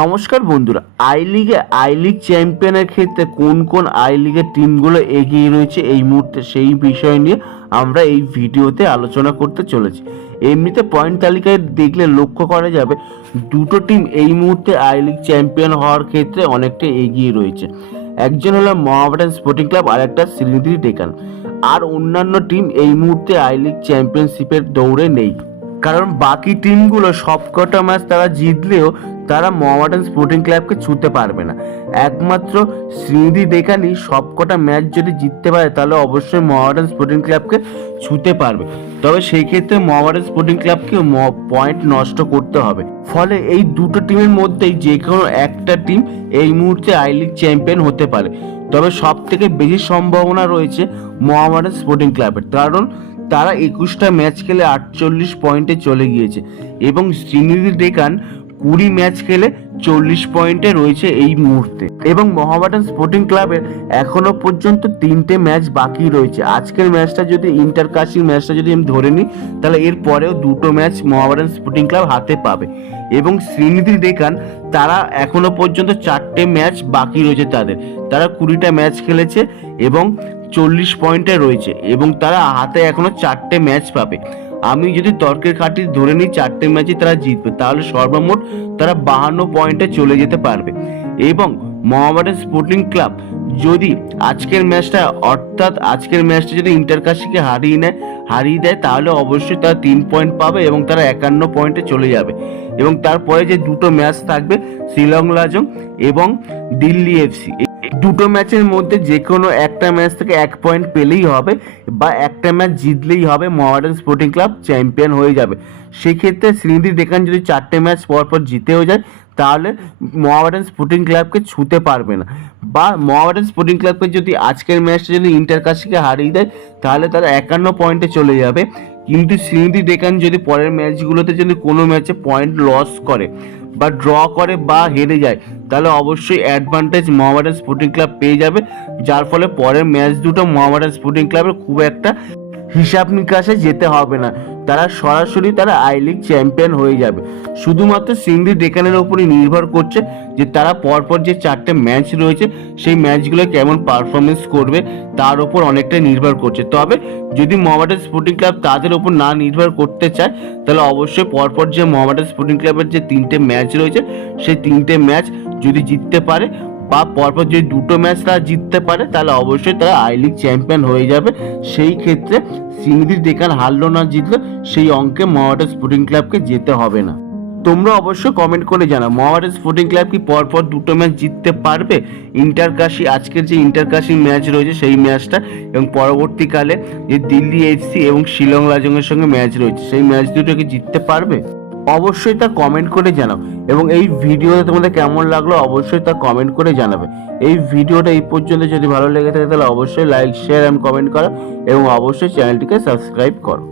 নমস্কার বন্ধুরা আই লিগে আই লিগ চ্যাম্পিয়নের ক্ষেত্রে কোন কোন আই লিগের টিমগুলো এগিয়ে রয়েছে এই মুহূর্তে সেই বিষয় নিয়ে আমরা এই ভিডিওতে আলোচনা করতে চলেছি। এমনিতে পয়েন্ট তালিকায় দেখলে লক্ষ্য করা যাবে, দুটো টিম এই মুহূর্তে আই লিগ চ্যাম্পিয়ন হওয়ার ক্ষেত্রে অনেকটা এগিয়ে রয়েছে। একজন হলো মহামেডান স্পোর্টিং ক্লাব আর একটা শ্রীনিধি ডেকান আর অন্যান্য টিম এই মুহূর্তে আই লিগ চ্যাম্পিয়নশিপের দৌড়ে নেই। কারণ বাকি টিমগুলো সবকটা ম্যাচ তারা জিতলেও তারা মোহামেডান স্পোর্টিং ক্লাবকে ছুঁতে পারবে না। একমাত্র শ্রীনিধি ডেকানি সবকটা ম্যাচ যদি জিততে পারে, তাহলে অবশ্যই মোহামেডান স্পোর্টিং ক্লাবকে ছুঁতে পারবে। তবে সেই ক্ষেত্রে মোহামেডান স্পোর্টিং ক্লাবকে পয়েন্ট নষ্ট করতে হবে। ফলে এই দুটো টিমের মধ্যেই যে কোনো একটা টিম এই মুহূর্তে আই লিগ চ্যাম্পিয়ন হতে পারে। তবে সব থেকে বেশি সম্ভাবনা রয়েছে মোহামেডান স্পোর্টিং ক্লাবের। কারণ তারা একুশটা ম্যাচ খেলে আটচল্লিশ পয়েন্টে চলে গিয়েছে। এবং শ্রীনিধি ডেকান কুড়ি ম্যাচ খেলে চল্লিশ পয়েন্টে রয়েছে এই মুহূর্তে। এবং মোহামেডান স্পোর্টিং ক্লাবের এখনও পর্যন্ত তিনটে ম্যাচ বাকি রয়েছে। আজকের ম্যাচটা যদি ইন্টার কাশি ম্যাচটা যদি আমি ধরে নিই, তাহলে এর পরেও দুটো ম্যাচ মোহামেডান স্পোর্টিং ক্লাব হাতে পাবে। এবং শ্রীনিধি দেখান তারা এখনও পর্যন্ত চারটে ম্যাচ বাকি রয়েছে তাদের। তারা কুড়িটা ম্যাচ খেলেছে এবং চল্লিশ পয়েন্টে রয়েছে। এবং তারা হাতে এখনও চারটে ম্যাচ পাবে। আমি যদি তর্কের খাঁটি ধরে নিই চারটে ম্যাচে তারা জিতবে, তাহলে সর্বমোট তারা বাহান্ন পয়েন্টে চলে যেতে পারবে। এবং মোহামেডান স্পোর্টিং ক্লাব যদি আজকের ম্যাচটা, অর্থাৎ আজকের ম্যাচটা যদি ইন্টারকাশিকে হারিয়ে নেয়, হারিয়ে দেয়, তাহলে অবশ্যই তারা তিন পয়েন্ট পাবে এবং তারা একান্ন পয়েন্টে চলে যাবে। এবং তারপরে যে দুটো ম্যাচ থাকবে, শিলং লাজং এবং দিল্লি এফসি। দুটো ম্যাচের মধ্যে যে কোনো একটা ম্যাচ থেকে এক পয়েন্ট পেলেই হবে বা একটা ম্যাচ জিতলেই হবে মোহামেডান স্পোর্টিং ক্লাব চ্যাম্পিয়ন হয়ে যাবে। সেক্ষেত্রে শ্রীনিধি ডেকান যদি চারটে ম্যাচ পর পর জিতেও যায়, তাহলে মোহামেডান স্পোর্টিং ক্লাবকে ছুতে পারবে না। বা মোহামেডান স্পোর্টিং ক্লাবকে যদি আজকের ম্যাচটা যদি ইন্টার কাশিকে হারিয়ে দেয়, তাহলে তারা একান্ন পয়েন্টে চলে যাবে। কিন্তু শ্রীনিধি ডেকান যদি পরের ম্যাচগুলোতে যদি কোনো ম্যাচে পয়েন্ট লস করে বা ড্র করে বা হেরে যায় তাহলে অবশ্যই অ্যাডভান্টেজ মোহামেডান স্পোর্টিং ক্লাব পেয়ে যাবে। যার ফলে পরের ম্যাচ দুটো মোহামেডান স্পোর্টিং ক্লাবের খুব একটা হিসাব নিকাশে যেতে হবে না। তারা সরাসরি তারা আই লিগ চ্যাম্পিয়ন হয়ে যাবে। শুধুমাত্র সিংড়ি ডেকানের ওপরই নির্ভর করছে যে তারা পরপর যে চারটে ম্যাচ রয়েছে, সেই ম্যাচগুলো কেমন পারফরমেন্স করবে, তার ওপর অনেকটাই নির্ভর করছে। তবে যদি মোহামেডান স্পোর্টিং ক্লাব তাদের ওপর না নির্ভর করতে চায়, তাহলে অবশ্যই পরপর যে মোহামেডান স্পোর্টিং ক্লাবের যে তিনটে ম্যাচ রয়েছে, সেই তিনটে ম্যাচ যদি জিততে পারে বা পরপর যদি দুটো ম্যাচ তারা জিততে পারে, তাহলে অবশ্যই তারা আই লিগ চ্যাম্পিয়ন হয়ে যাবে। সেই ক্ষেত্রে সিংড়ি ডেকান হারলো না জিতলো সেই অঙ্কে মোহামেডান স্পোর্টিং ক্লাবকে যেতে হবে না। তোমরা অবশ্যই কমেন্ট করে জানাও মোহামেডান স্পোর্টিং ক্লাব কি পরপর দুটো ম্যাচ জিততে পারবে? ইন্টারকাশি, আজকের যে ইন্টারকাশি ম্যাচ রয়েছে, সেই ম্যাচটা এবং পরবর্তীকালে যে দিল্লি এফসি এবং শিলং রাজংয়ের সঙ্গে ম্যাচ রয়েছে, সেই ম্যাচ দুটো কি জিততে পারবে? অবশ্যই তা কমেন্ট করে জানাও। এবং এই ভিডিওটা তোমাদের কেমন লাগল অবশ্যই তা কমেন্ট করে জানাবে। এই ভিডিওটা এই পর্যন্ত যদি ভালো লেগে থাকে তাহলে অবশ্যই লাইক শেয়ার এবং কমেন্ট করো এবং অবশ্যই চ্যানেলটিকে সাবস্ক্রাইব করো।